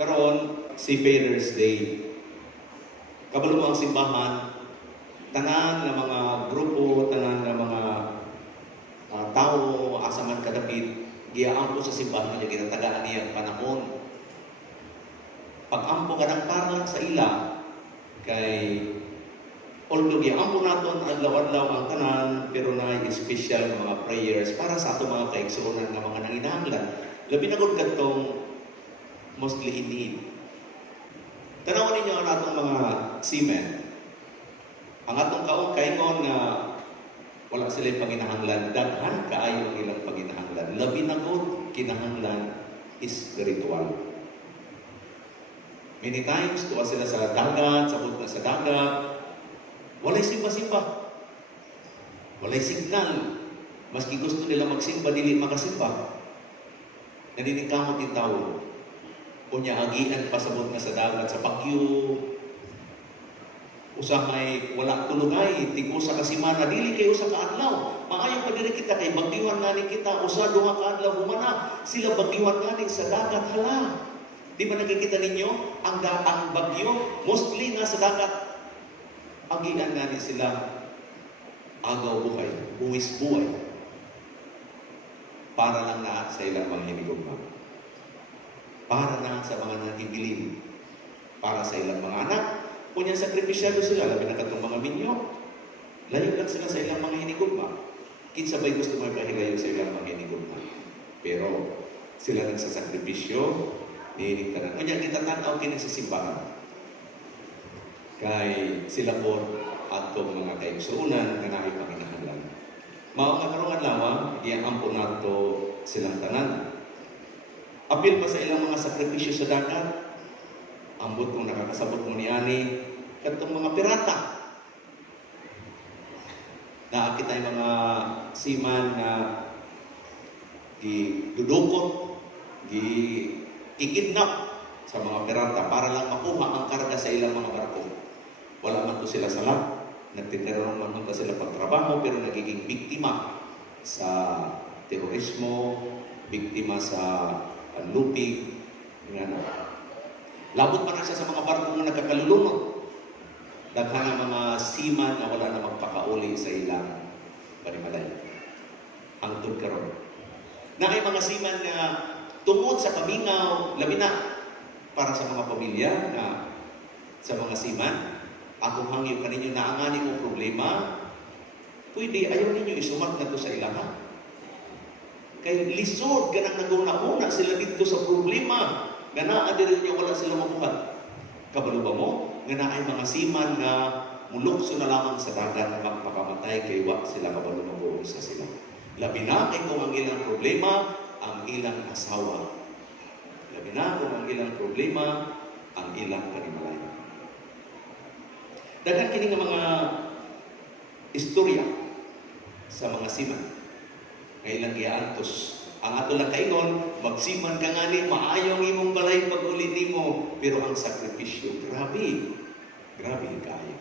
Karon Seafarers Day. Kabalo mo ang simbahan, tanan ng mga grupo, tanan ng mga tao, asa man kadapit, giaampo sa simbahan niya, ginatagaan niya ang panahon. Pag-ampo ka ng parang sa ila, kay although giaampo naton adlaw-adlaw ang tanan, pero na special ng mga prayers para sa ato mga kaigsuonan nga mga nanginahanglan. Labi na gud kadtong mostly in need. Tanaw ninyo ang atong mga seamen. Ang atong kaong kaingon nga wala sila panginahanglan, daghan kaayo ang ilang panginahanglan. Labi na gud kinahanglan is spiritual. Many times tuwa sila sa dagat, sabot na sa dagat, walay simba-simba. Walay signal. Maski gusto nila magsimba, dili makasimba. Naninikamot yung tao. Kunya agian pasabot na sa dagat sa bagyo. Usa may wala tulungay, tigusa ka simana, dili kay usa ka adlaw. Maayo pa diri kita kay bagyuhan ngani kita, usa duha ka adlaw humana. Sila bagyuhan ngani sa dagat hala. Di ba nakikita ninyo ang bagyo mostly nasa dagat. Agian ngani sila agaw buhay, buwis buhay. Para lang na sa ilang mga hinigugma. Para na sa mga nagibilin, para sa ilang mga anak. Kunya sakripisyado sila, labi na katong mga minyo. Layo lang sila sa ilang mga hinigugma. Kinsa ba'y gusto mo ipahilayo sa ilang mga hinigugma? Pero sila nagsasakripisyo, nihinig-tanan. Kunya, itatanaw kini sa simbahan. Kay sila po atong mga kaigsuunan na naay panginahanglan. Mao nga karong adlaw, giampo nato silang tanan. Apil pa sa ilang mga sakripisyo sa dagat. Ambot kung nakakasabot mo niani, katong mga pirata. Naakit tayo mga seaman na gidudukot, gikidnap sa mga pirata para lang makuha ang karga sa ilang mga barko. Wala man to sila salat, nagtiteror man to sila pagtrabaho, pero nagiging biktima sa terorismo, biktima sa panlupig, labot pa na siya sa mga barko na nagkakalulunod. Daghan ang mga seaman na wala na magpakauli sa ilang panimalay. Ang karon. Na ay mga seaman na tungod sa kamingaw, labi na para sa mga pamilya na sa mga seaman, akong hangyo kaninyo na angani mo problema, pwede ayaw ninyo isumat na to sa ilaha. Kay lisod ganang naguna-una sila dito sa problema. Nga naa diri niyo wala sila mabuhat. Kabalo ba mo? Nga naa ay mga seaman nga mulukso na lamang sa dagat magpakamatay kay wa sila kabalo mabuhay sa sila. Labi na kay kung ang ilang problema, ang ilang asawa. Labi na kung ang ilang problema, ang ilang panimalay. Daghan kini nga mga istorya sa mga seaman. Kailang giantos. Ang ato lang kaingon, magsiman ka nga ni, maayong imong balay pag-ulit nimo. Pero ang sakripisyo, grabe. Grabe kayo.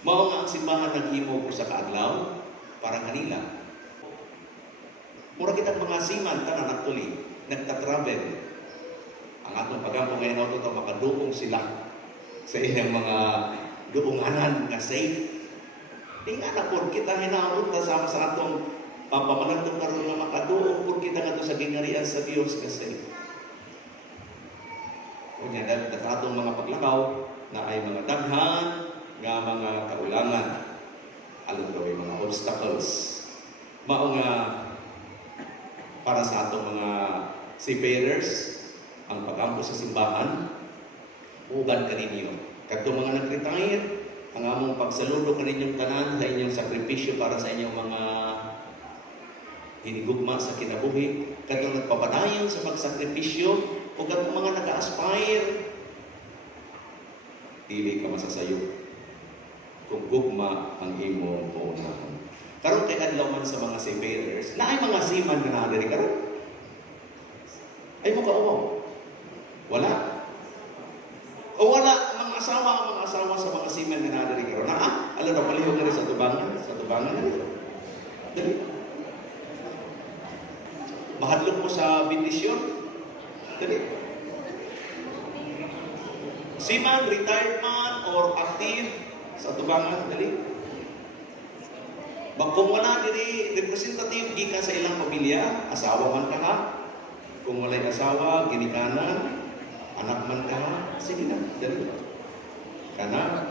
Mao nga ang simbahan naghimo ko sa kaadlaw para kanila. Mura kitang mga seaman, tanan actually, nagtatravel. Ang atong pagampo ngayon auto to makaduong sila sa ilang mga duunganan nga safe. Tingnan na po, kita hinaabot na sa atong papamanagtong karoon na makaduong po kita nga sa gingharian sa Diyos kasi. Kunya, dahil nakatong mga paglakaw na ay mga daghan nga mga kaulangan. Along the way, mga obstacles. Mao nga para sa atong mga seafarers, ang pagampo sa simbahan, uban kaninyo. Kadto mga nagretire, ang among pagsaludo kaninyong tanan sa inyong sakripisyo para sa inyong mga hinigugma sa kinabuhi, kadtong nagpapadayon sa pagsakripisyo, o kadtong mga naka-aspire, dili ka masasayo kung gugma ang imo puunahon. Karon kay adlaw man sa mga seafarers, na ay mga seaman nga naa diri karon. Ay mo kauwaw. Wala. O wala mga asawa sa mga seaman nga naa diri karon. Alam na palihog diri sa tubangan diri. Dali. Mahadlok mo sa bendisyon. Dali. Seaman, retired man, or active sa tubangan, dali. Kung wala diri representative gikan sa ilang pamilya, asawa man ka ha. Kung walay asawa, ginikanan, anak man ka ha, sige na, dali. Kana.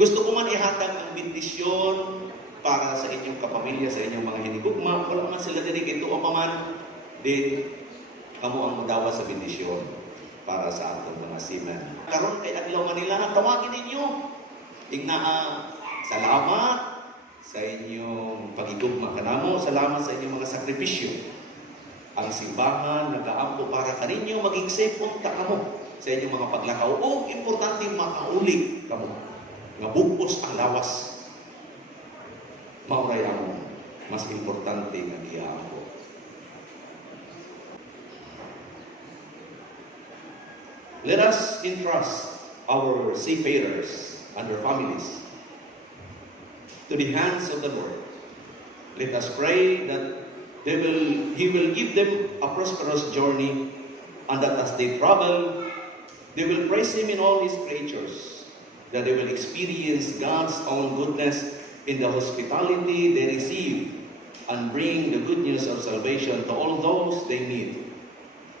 Gusto ko man ihatag ang bendisyon para sa inyong kapamilya, sa inyong mga hinigugma. Wala man sila diri kay tuwa pa man, din kamo ang mudawa sa bendisyon para sa atong mga seaman. Karon kay adlaw Manila, tawagin ninyo. Ignaa, salamat sa inyong pagigugma kanamo, salamat sa inyong mga sakripisyo. Ang simbahan nagaampo para kaninyo maging safe punta kamo sa inyong mga paglakaw. O importante makauli kamo. Nga bugos ang lawas. Mauray ang mas importante nga giampo. Let us entrust our seafarers and their families to the hands of the Lord. Let us pray that He will give them a prosperous journey, and that as they travel, they will praise Him in all His creatures, that they will experience God's own goodness in the hospitality they receive, and bring the good news of salvation to all those they meet,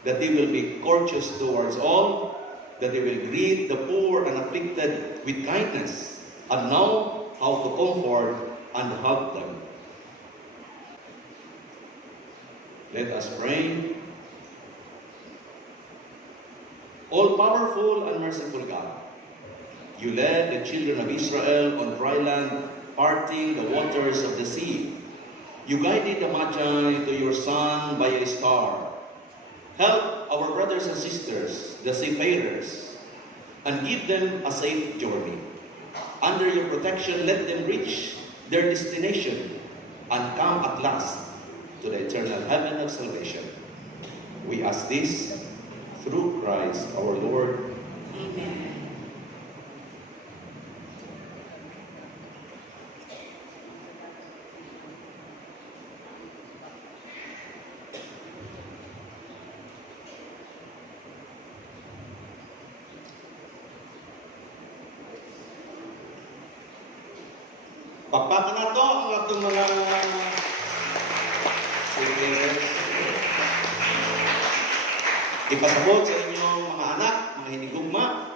that they will be courteous towards all, that they will greet the poor and afflicted with kindness, and know how to comfort and help them. Let us pray. All-powerful and merciful God, you led the children of Israel on dry land, parting the waters of the sea. You guided the Magi to your Son by a star. Help our brothers and sisters, the seafarers, and give them a safe journey. Under your protection, let them reach their destination and come at last to the eternal heaven of salvation. We ask this through Christ our Lord. Amen. Pakpakan na to ang atong mga seafarers. Ipasabot sa inyong mga anak, mga hinigugma,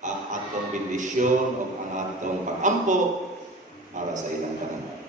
ang atong bendisyon o ang atong pag-ampo para sa ilang tanan.